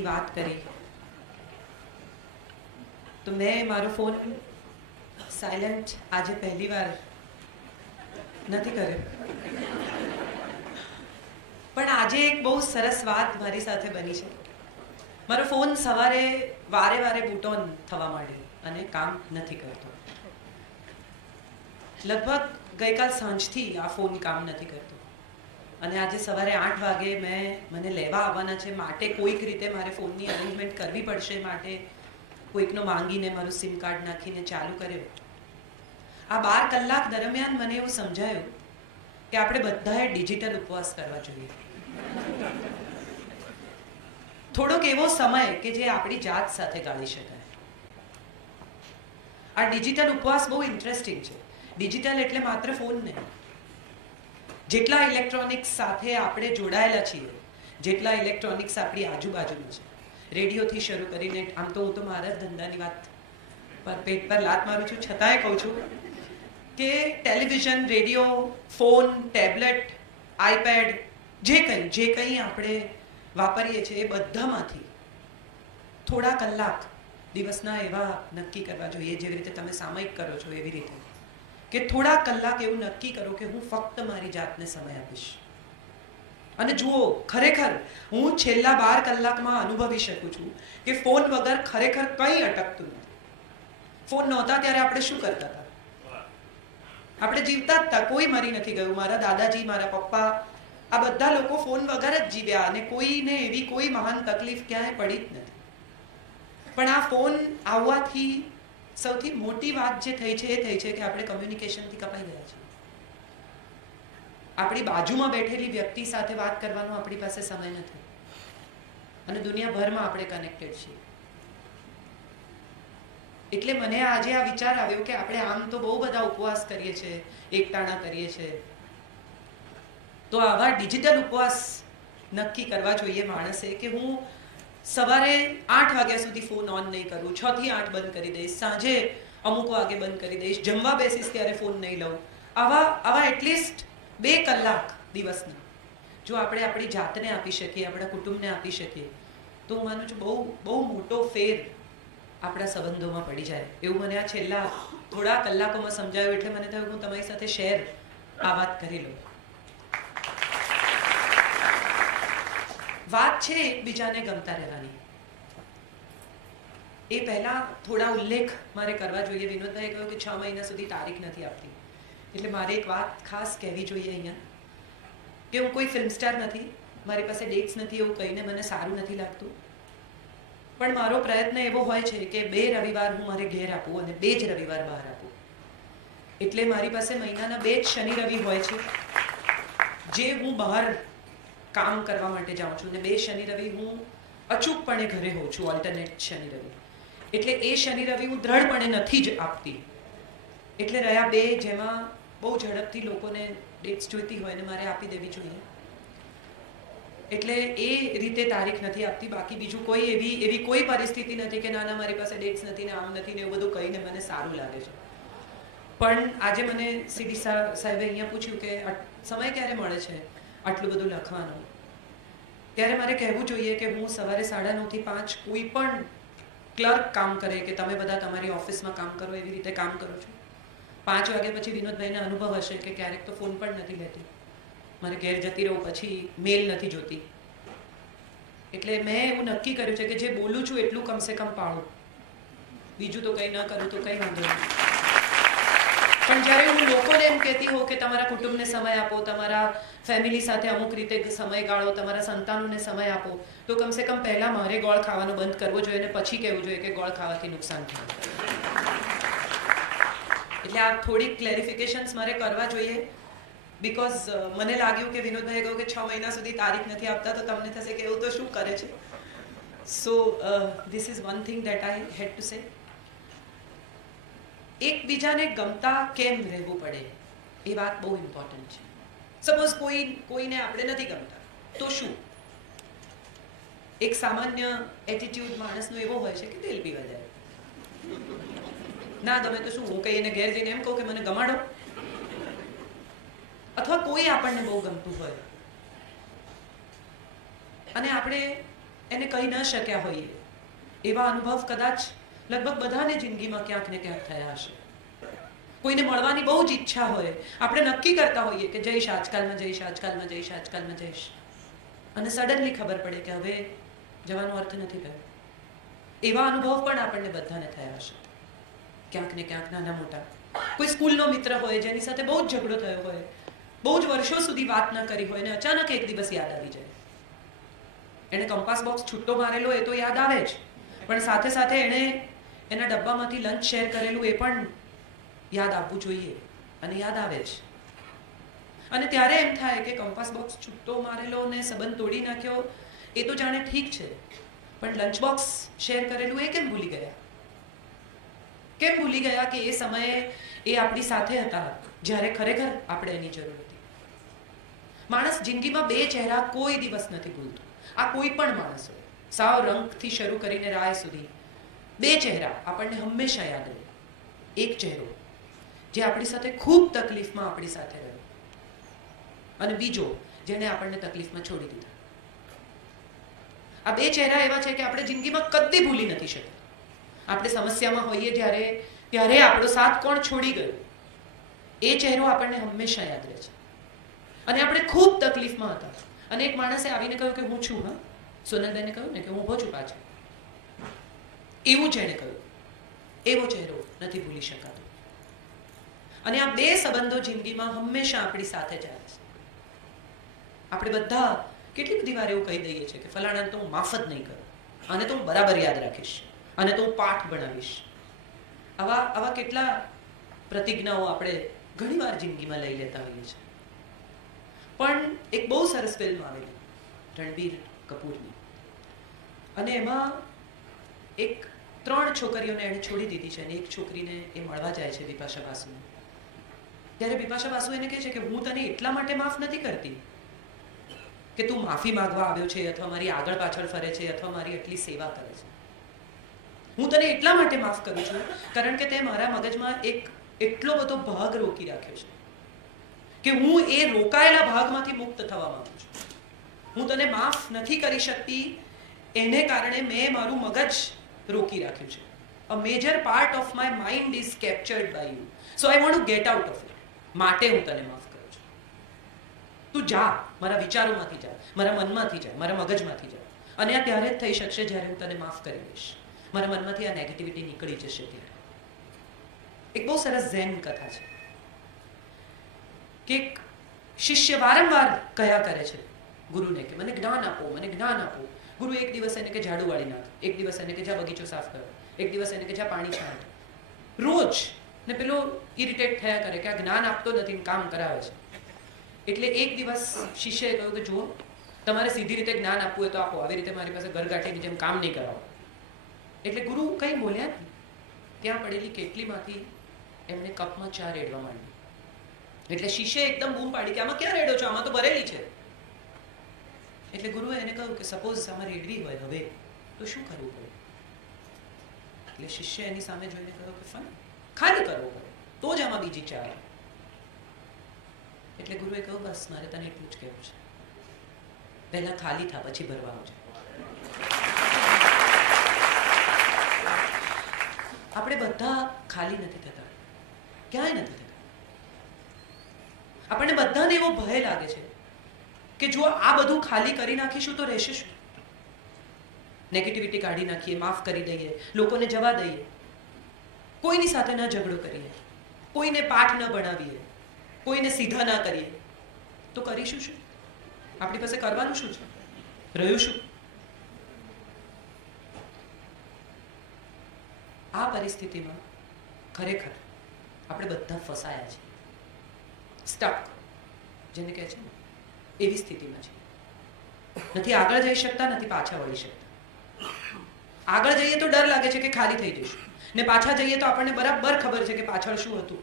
ફોનની વાત કરી તો મેં મારો ફોન સાયલેન્ટ આજે પહેલી વાર નથી કર્યો, પણ આજે એક બહુ સરસ વાત મારી સાથે બની છે. મારો ફોન સવારે વારે વારે બૂટ ઓન થવા માંડ્યો અને કામ નથી કરતો. લગભગ ગઈકાલ સાંજથી આ ફોન કામ નથી કરતો અને આજે સવારે 8 વાગે મને લેવા આવવાના છે માટે કોઈક રીતે મારે ફોનની અરેન્જમેન્ટ કરવી પડશે માટે કોઈકનો માંગીને મારું સિમ કાર્ડ નાખીને ચાલુ કર્યો. આ 12 કલાક દરમિયાન મને એવું સમજાયું કે આપણે બધાએ ડિજિટલ ઉપવાસ કરવા જોઈએ. થોડોક એવો સમય કે જે આપણી જાત સાથે ગાળી શકાય. આ ડિજિટલ ઉપવાસ બહુ ઇન્ટરેસ્ટિંગ છે. ડિજિટલ એટલે માત્ર ફોન નહીં. જેટલા ઇલેક્ટ્રોનિક્સ સાથે આપણે જોડાયેલા છીએ, જેટલા ઇલેક્ટ્રોનિક્સ આપણી આજુબાજુમાં છે, રેડિયોથી શરૂ કરીને, આમ તો હું તો મારા જ ધંધાની વાત પર પેટ પર લાત મારું છું, છતાંય કહું છું કે television, radio, phone, tablet, iPad, જે કંઈ આપણે વાપરીએ છીએ એ બધામાંથી થોડા કલાક દિવસના એવા નક્કી કરવા જોઈએ, જેવી રીતે તમે સામયિક કરો છો એવી રીતે, કે થોડા કલાક એવું નક્કી કરો કે હું ફક્ત મારી જાતને સમય આપીશ. અને જુઓ, ખરેખર હું છેલ્લા 12 કલાકમાં અનુભવી શકું છું કે ફોન વગર ખરેખર કંઈ અટકતું નથી. ફોન નહોતા ત્યારે આપણે શું કરતા હતા? આપણે જીવતા જ હતા. કોઈ મરી નથી ગયું. મારા દાદાજી, મારા પપ્પા, આ બધા લોકો ફોન વગર જ જીવ્યા અને કોઈને એવી કોઈ મહાન તકલીફ ક્યાંય પડી જ નથી. પણ આ ફોન આવવાથી સૌથી મોટી વાત જે થઈ છે એ થઈ છે કે આપણે કમ્યુનિકેશનથી કપાઈ ગયા છીએ. આપણી બાજુમાં બેઠેલી વ્યક્તિ સાથે વાત કરવાનો આપણી પાસે સમય નથી અને દુનિયાભરમાં આપણે કનેક્ટેડ છીએ. એટલે મને આજે આ વિચાર આવ્યો કે આપણે આમ તો બહુ બધા ઉપવાસ કરીએ છીએ, એકટાણા કરીએ છીએ, તો આવા ડિજિટલ ઉપવાસ નક્કી કરવા જોઈએ માણસે કે હું સવારે 8 વાગ્યા સુધી ફોન ઓન નહીં કરું, 6 થી 8 બંધ કરી દઈશ, સાંજે અમુક વાગે બંધ કરી દઈશ, જમવા બેસીશ ત્યારે ફોન નહીં લઉં. આવા એટલીસ્ટ 2 કલાક દિવસના જો આપણે આપણી જાતને આપી શકીએ, આપણા કુટુંબને આપી શકીએ, તો હું માનું છું બહુ મોટો ફેર આપણા સંબંધોમાં પડી જાય. એવું મને આ છેલ્લા થોડા કલાકોમાં સમજાયું, એટલે મને થયું હું તમારી સાથે આ વાત કરી લઉં. વાત છે એકબીજાને ગમતા રહેવાની. એ પહેલા થોડા ઉલ્લેખ મારે કરવા જોઈએ. વિનોદભાઈએ કહ્યું કે 6 મહિના સુધી તારીખ નથી આપતી, એટલે મારે એક વાત ખાસ કહેવી જોઈએ અહીંયા કે હું કોઈ ફિલ્મ સ્ટાર નથી, મારી પાસે ડેટ્સ નથી, એવું કહીને મને સારું નથી લાગતું. પણ મારો પ્રયત્ન એવો હોય છે કે 2 રવિવાર હું મારે ઘેર આપું અને 2 જ રવિવાર બહાર આપું. એટલે મારી પાસે મહિનાના 2 જ શનિ રવિ હોય છે જે હું બહાર કામ કરવા માટે જાઉં છું, અને 2 શનિ રવિ હું અચૂકપણે ઘરે હોઉં છું, ઓલ્ટરનેટ શનિ રવિ. એટલે એ શનિ રવિ હું દ્રઢપણે નથી જ આપતી. એટલે રહ્યા 2 જેમાં બહુ ઝડપથી લોકોને ડેટ્સ જોઈતી હોય ને મારે આપી દેવી જોઈએ, એટલે એ રીતે તારીખ નથી આપતી. બાકી બીજું કોઈ એવી કોઈ પરિસ્થિતિ નથી કે ના મારી પાસે ડેટ્સ નથી ને આમ નથી ને એવું બધું કહીને મને સારું લાગે છે. પણ આજે મને સીડી સાહેબે અહીંયા પૂછ્યું કે સમય ક્યારે મળે છે આટલું બધું લખવાનું, ત્યારે મારે કહેવું જોઈએ કે હું સવારે 9:30 થી 5 કોઈ પણ ક્લર્ક કામ કરે કે તમે બધા તમારી ઓફિસમાં કામ કરો એવી રીતે કામ કરું છું. 5 વાગ્યા પછી વિનોદભાઈને અનુભવ હશે કે ક્યારેક તો ફોન પણ નથી લેતી, મારે ઘેર જતી રહું, પછી મેલ નથી જોતી. એટલે મેં એવું નક્કી કર્યું છે કે જે બોલું છું એટલું કમસે કમ પાળું, બીજું તો કંઈ ન કરું તો કંઈ વાંધો નહીં. પણ જ્યારે હું લોકોને એમ કહેતી હોઉં કે તમારા કુટુંબને સમય આપો, તમારા ફેમિલી સાથે અમુક રીતે સમય ગાળો, તમારા સંતાનોને સમય આપો, તો કમસે કમ પહેલાં મારે ગોળ ખાવાનું બંધ કરવો જોઈએ અને પછી કહેવું જોઈએ કે ગોળ ખાવાથી નુકસાન થાય. એટલે આ થોડીક ક્લેરિફિકેશન્સ મારે કરવા જોઈએ. બિકોઝ મને લાગ્યું કે વિનોદભાઈએ કહ્યું કે 6 મહિના સુધી તારીખ નથી આપતા, તો તમને થશે કે એવું તો શું કરે છે. So this is one thing that I had to say. એકબીજાને ગમતા કેમ રહેવું પડે એ વાત બહુ ઇમ્પોર્ટન્ટ છે. સપોઝ કોઈને આપણે નથી ગમતા તો શું? એક સામાન્ય એટીટ્યુડ માણસનો એવો હોય છે કે તેલ પીવા જાય. ના ગમે તો શું, હું કઈ એને ઘેર જઈને એમ કહું કે મને ગમાડો? અથવા કોઈ આપણને બહુ ગમતું હોય અને આપણે એને કહી ન શક્યા હોઈએ એવા અનુભવ કદાચ લગભગ બધાને જિંદગીમાં ક્યાંક ને ક્યાંક થયા હશે. કોઈને મળવાની બહુ જ ઈચ્છા હોય, આપણે નક્કી કરતા હોઈએ કે જઈશ, આજકાલમાં જઈશ, આજકાલમાં જઈશ, આજકાલમાં જઈશ, અને સડનલી ખબર પડે કે હવે જવાનો અર્થ નથી થયો. એવા અનુભવ પણ આપણને બધાને થયા હશે ક્યાંક ને ક્યાંક, નાના મોટા. કોઈ સ્કૂલનો મિત્ર હોય જેની સાથે બહુ જ ઝઘડો થયો હોય, બહુ જ વર્ષો સુધી વાત ન કરી હોય, ને અચાનક એક દિવસ યાદ આવી જાય. એને કંપાસ બોક્સ છૂટો મારેલો એ તો યાદ આવે જ, પણ સાથે સાથે એણે એના ડબ્બામાંથી લંચ શેર કરેલું એ પણ યાદ આપવું જોઈએ, અને યાદ આવે જ. અને ત્યારે એમ થાય કે કંપાસ બોક્સ છૂટો મારેલો ને સંબંધ તોડી નાખ્યો એ તો જાણે ઠીક છે, પણ લંચ બોક્સ શેર કરેલું એ કેમ ભૂલી ગયા? કેમ ભૂલી ગયા કે એ સમયે એ આપણી સાથે હતા જ્યારે ખરેખર આપણે એની જરૂર હતી? માણસ જિંદગીમાં બે ચહેરા કોઈ દિવસ નથી ભૂલતું. આ કોઈ પણ માણસ હોય, સાવ રંગથી શરૂ કરીને રાય સુધી, બે ચહેરા આપણને હંમેશા યાદ રહે. એક ચહેરો જે આપણી સાથે ખૂબ તકલીફમાં આપણી સાથે રહ્યો, અને બીજો જેને આપણને તકલીફમાં છોડી દીધા. આ બે ચહેરા એવા છે કે આપણે જિંદગીમાં કદી ભૂલી નથી શકતા. આપણે સમસ્યામાં હોઈએ ત્યારે આપણો સાથ કોણ છોડી ગયું, એ ચહેરો આપણને હંમેશા યાદ રહે છે. અને આપણે ખૂબ તકલીફમાં હતા, અને એક માણસે આવીને કહ્યું કે હું છું. સોનલબેને કહ્યું ને કે હું ઊભો છું પાછળ, એવું જેણે કહ્યું, એવો ચહેરો નથી ભૂલી શકાતો. અને આ બે સંબંધો જિંદગીમાં હંમેશા આપણી સાથે ચાલે છે. આપણે બધા કેટલી બધી વાર એવું કહી દઈએ છીએ કે ફલાણાને તો હું માફ જ નહીં કરું, આને તો હું બરાબર યાદ રાખીશ, આને તો હું પાઠ બનાવીશ. આવા કેટલા પ્રતિજ્ઞાઓ આપણે ઘણીવાર જિંદગીમાં લઈ લેતા હોઈએ છીએ. પણ એક બહુ સરસ ફિલ્મ આવેલી રણબીર કપૂરની, અને એમાં એક 3 છોકરીઓને એણે છોડી દીધી છે, અને એક છોકરીને એ મળવા જાય છે, બિપાશા બાસુને. ત્યારે બિપાશા બાસુ એને કહે છે કે હું તને એટલા માટે માફ નથી કરતી કે તું માફી માંગવા આવ્યો છે, અથવા મારી આગળ પાછળ ફરે છે, અથવા મારી એટલી સેવા કરે છે. હું તને એટલા માટે માફ કરું છું કારણ કે તે મારા મગજમાં એક એટલો બધો ભાગ રોકી રાખ્યો છે કે હું એ રોકાયેલા ભાગમાંથી મુક્ત થવા માંગુ છું. હું તને માફ નથી કરી શકતી એને કારણે મેં મારું મગજ રોકી રાખ્યું છે. A major part of my mind is captured by you. So I want to get out of it. માટે હું તને માફ કરું છું. તું જા, મારા વિચારોમાંથી જા, મારા મનમાંથી જા, મારા મગજમાંથી જા. અને આ ત્યારે જ થઈ શકશે જ્યારે હું તને માફ કરી દઈશ. મારા મનમાંથી આ નેગેટિવિટી નીકળી જશે ત્યારે. એક બહુ સરસ ઝેન કથા છે કે એક શિષ્ય વારંવાર કહ્યા કરે છે ગુરુને કે મને જ્ઞાન આપો, મને જ્ઞાન આપો. ગુરુ એક દિવસ એને કે ઝાડુ વાળી નાખ, એક દિવસ એને કે જા બગીચો સાફ કરો, એક દિવસ એને કે જા પાણી છાંટ. રોજ ને પેલો ઇરિટેટ થયા કરે કે આ જ્ઞાન આપતો નથી, કામ કરાવે છે. એટલે એક દિવસ શિષ્યએ કહ્યું કે જુઓ, તમારે સીધી રીતે જ્ઞાન આપવું હોય તો આપો, આવી રીતે મારી પાસે ઘરગાંઠીની જેમ કામ નહીં કરાવો. એટલે ગુરુ કંઈ બોલ્યા નહીં. ત્યાં પડેલી કેટલીમાંથી એમણે કપમાં ચા રેડવા માંડી. એટલે શિષ્યએ એકદમ બૂમ પાડી કે આમાં ક્યાં રેડો છો, આમાં તો ભરેલી છે. એટલે ગુરુએ એને કહ્યું કે સપોઝ આમાં રેડવી હોય હવે તો શું કરવું પડે? એટલે શિષ્ય એની સામે જોઈને કહ્યું કે ફન ખાલી કરવું પડે તો જ આમાં બીજી ચા આવે. એટલે ગુરુએ કહ્યું બસ મારે તને એટલું જ કહેવું છે, પહેલા ખાલી થા પછી ભરવા આવજે. આપણે બધા ખાલી નથી થતા, ક્યાંય નથી થતા. આપણને બધાને એવો ભય લાગે છે કે જો આ બધું ખાલી કરી નાખીશું તો રહેશે શું? નેગેટિવિટી કાઢી નાખીએ, માફ કરી દઈએ, લોકોને જવા દઈએ, કોઈની સાથે ન ઝઘડો કરીએ, કોઈને પાઠ ન ભણાવીએ, કોઈને સીધા ના કરીએ, તો કરીશું શું? આપણી પાસે કરવાનું શું છે? રહ્યું શું? આ પરિસ્થિતિમાં ખરેખર આપણે બધા ફસાયા છીએ, સ્ટક જેને કહે છે ને, એવી સ્થિતિમાં છે. નથી આગળ જઈ શકતા, નથી પાછા વળી શકતા. આગળ જઈએ તો ડર લાગે છે કે ખાલી થઈ જઈશું, ને પાછા જઈએ તો આપણને બરાબર ખબર છે કે પાછળ શું હતું.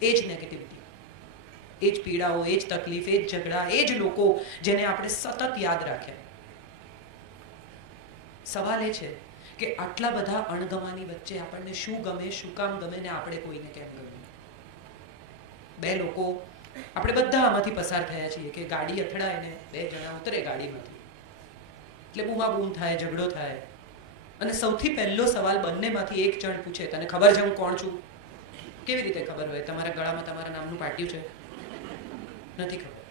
એ જ નેગેટિવિટી, એ જ પીડાઓ, એ જ તકલીફ, એ જ ઝઘડા, એ જ લોકો જેને આપણે સતત યાદ રાખ્યા. સવાલ એ છે કે આટલા બધા અણગમાની વચ્ચે આપણને શું ગમે, શું કામ ગમે, ને આપણે કોઈને કેમ ગમે? બે લોકો, આપણે બધા આમાંથી પસાર થયા છીએ કે ગાડી અથડાય ને બે જણા ઉતરે ગાડીમાંથી, એટલે બૂમાબૂમ થાય, ઝઘડો થાય. અને સૌથી પહેલો સવાલ બંનેમાંથી એક જણ પૂછે, તને ખબર છે હું કોણ છું? કેવી રીતે ખબર હોય? તમારા ગળામાં તમારા નામનું પાટિયું છે? નથી ખબર.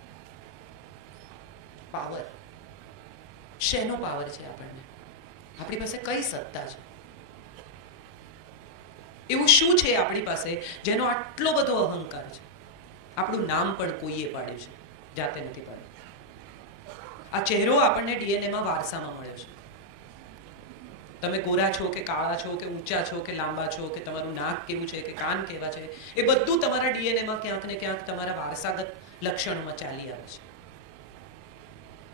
પાવર. શેનો પાવર છે આપણને? આપણી પાસે કઈ સત્તા છે? એવું શું છે આપણી પાસે જેનો આટલો બધો અહંકાર છે? આપણું નામ પણ કોઈએ પાડ્યું છે, જાતે નથી પાડ્યું. આ ચહેરો આપણને ડીએનએમાં વારસામાં મળ્યો છે. તમે ગોરા છો કે કાળા છો કે ઊંચા છો કે લાંબા છો કે તમારું નાક કેવું છે કે કાન કેવા છે, એ બધું તમારા ડીએનએમાં ક્યાંક ને ક્યાંક તમારા વારસાગત લક્ષણોમાં ચાલી આવે છે.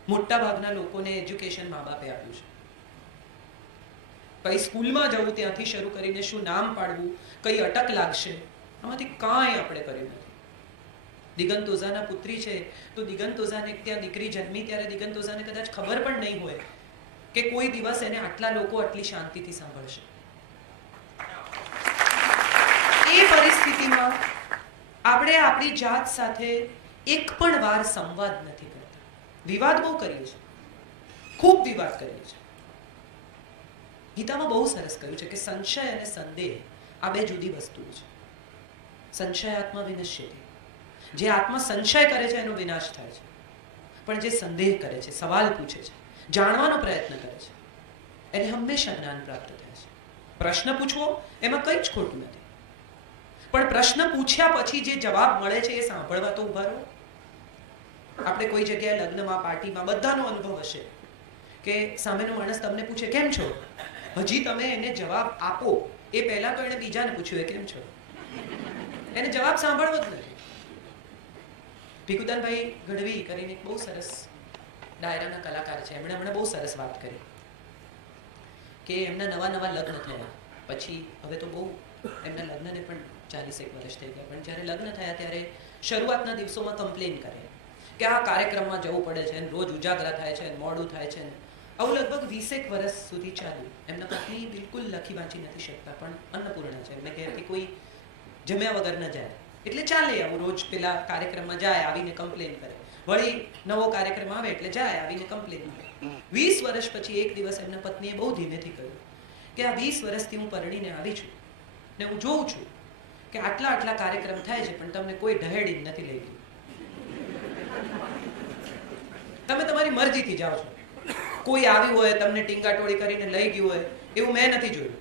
મોટા ભાગના લોકોને એજ્યુકેશન મા બાપે આપ્યું છે. કઈ સ્કૂલમાં જવું ત્યાંથી શરૂ કરીને શું નામ પાડવું, કઈ અટક લાગશે, આમાંથી કાંઈ આપણે કર્યું નથી. દિગંત ઓઝાના પુત્રી છે તો દિગંત ઓઝાને ત્યાં દીકરી જન્મી ત્યારે દિગંત ઓઝાને કદાચ ખબર પણ નહીં હોય કે કોઈ દિવસ એને આટલા લોકો આટલી શાંતિથી સાંભળશે. એ પરિસ્થિતિમાં આપણે આપણી જાત સાથે એક પણ વાર સંવાદ નથી કરતા. વિવાદ બહુ કરીએ છીએ, ખૂબ વિવાદ કરીએ છીએ. ગીતામાં બહુ સરસ કહ્યું છે કે સંશય અને સંદેહ આ બે જુદી વસ્તુઓ છે. સંશય આત્મા વિનશ્યતે. જે આત્મા સંશય કરે છે એનો વિનાશ થાય છે, પણ જે સંદેહ કરે છે, સવાલ પૂછે છે, જાણવાનો પ્રયત્ન કરે છે, એને હંમેશા જ્ઞાન પ્રાપ્ત થાય છે. પ્રશ્ન પૂછવો એમાં કંઈ જ ખોટું નથી, પણ પ્રશ્ન પૂછ્યા પછી જે જવાબ મળે છે એ સાંભળવા તો ઉભા રહો. આપણે કોઈ જગ્યાએ લગ્નમાં, પાર્ટીમાં બધાનો અનુભવ હશે કે સામેનો માણસ તમને પૂછે કેમ છો, હજી તમે એને જવાબ આપો એ પહેલા તો એને બીજાને પૂછ્યું કેમ છો, એને જવાબ સાંભળવો જ નથી. ભીખુદાનભાઈ ગઢવી કરીને એક બહુ સરસ ડાયરાના કલાકાર છે, એમણે હમણાં બહુ સરસ વાત કરી કે એમના નવા નવા લગ્ન થયા પછી, હવે તો બહુ એમના લગ્નને પણ 40 વર્ષ થઈ ગયા, પણ જ્યારે લગ્ન થયા ત્યારે શરૂઆતના દિવસોમાં કમ્પ્લેન કરે કે આ કાર્યક્રમમાં જવું પડે છે, રોજ ઉજાગરા થાય છે, મોડું થાય છે. આવું લગભગ 20 વર્ષ સુધી ચાલ્યું. એમના પત્ની બિલકુલ લખી વાંચી નથી શકતા, પણ અન્નપૂર્ણા છે, એમને ઘેરથી કોઈ જમ્યા વગર ન જાય એટલે ચાલે આવું. રોજ પેલા કાર્યક્રમમાં જાય, આવીને કમ્પ્લેન કરે, વળી નવો કાર્યક્રમ આવે એટલે જાય, આવીને કમ્પ્લેન કરે. 20 વર્ષ પછી એક દિવસ એમના પત્નીએ બહુ ધીમેથી કહ્યું કે આ 20 વર્ષથી હું પરણીને આવી છું ને હું જોઉં છું કે આટલા આટલા કાર્યક્રમ થાય છે પણ તમને કોઈ ઢહેડીને નથી લઈ ગયું. તમે તમારી મરજીથી જાઓ છો. કોઈ આવ્યું હોય તમને ટીંગાટોળી કરીને લઈ ગયું હોય એવું મેં નથી જોયું.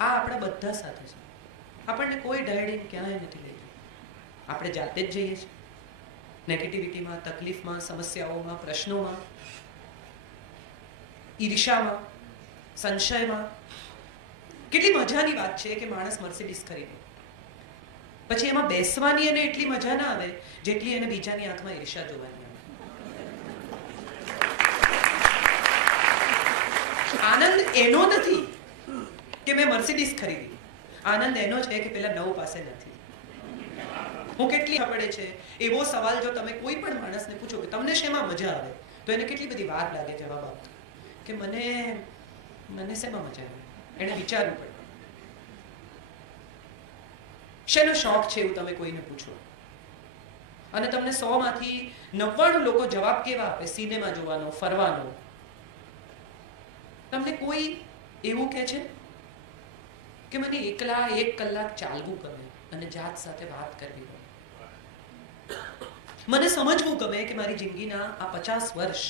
આ આપણા બધા સાથે છે. આપણને કોઈ ઢહેડીને ક્યાંય નથી લઈ ગયું. આપણે જાતે જ જઈએ છીએ નેગેટિવિટીમાં, તકલીફમાં, સમસ્યાઓમાં, પ્રશ્નોમાં, ઈર્ષામાં, સંશયમાં. કેટલી મજાની વાત છે કે માણસ મર્સિડીઝ ખરીદે, પછી એમાં બેસવાની એને એટલી મજા ના આવે જેટલી એને બીજાની આંખમાં ઈર્ષા જોવાની આવે. આનંદ એનો નથી કે મેં મર્સિડીઝ ખરીદી, આનંદ એનો છે કે પેલા નવ પાસે નથી. હું કેટલી પડે છે એવો સવાલ જો તમે કોઈ પણ માણસને પૂછો કે તમને શેમાં મજા આવે, તો એને કેટલી બધી વાર લાગે જવાબ આપતો કે મને શેમાં મજા આવે. એને વિચારવું પડે. શેનો શોખ છે એવું તમે કોઈને પૂછો અને તમને 100 માંથી 99 લોકો જવાબ કેવા આપે? સિનેમા જોવાનો, ફરવાનો. તમને કોઈ એવું કહે છે કે મને એકલા 1 કલાક ચાલવું ગમે અને જાત સાથે વાત કરવી ગમે, મને સમજવું ગમે કે મારી જિંદગીના આ 50 વર્ષ,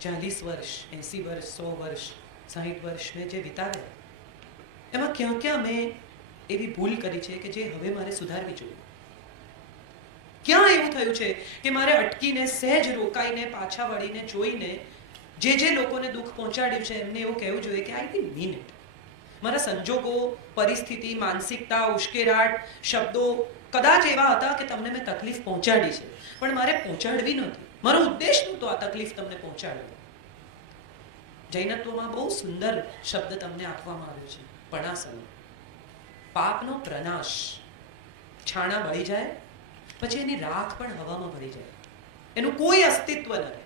40 વર્ષ, 80 વર્ષ, 100 વર્ષ, 60 વર્ષ મેં જે વિતાવ્યા એમાં ક્યાં ક્યાં મેં એવી ભૂલ કરી છે કે જે હવે મારે સુધારવી જોઈએ. ક્યાં એવું થયું છે કે મારે અટકીને, સહેજ રોકાઈને, પાછા વળીને જોઈને જે લોકોને દુઃખ પહોંચાડ્યું છે એમને એવું કહેવું જોઈએ કે આઈ ડીડન્ટ મીન ઇટ. મારા સંજોગો, પરિસ્થિતિ, માનસિકતા, ઉશ્કેરાટ, શબ્દો કદાચ એવા હતા કે તમને મેં તકલીફ પહોંચાડી છે, પણ મારે પહોંચાડવી નહોતી. મારો ઉદ્દેશ નહોતો આ તકલીફ તમને પહોંચાડવો. જૈનત્વમાં બહુ સુંદર શબ્દ તમને આપવામાં આવ્યો છે, પણાસન. પાપનો પ્રનાશ. છાણા બળી જાય પછી એની રાખ પણ હવામાં ભળી જાય, એનું કોઈ અસ્તિત્વ ન રહે.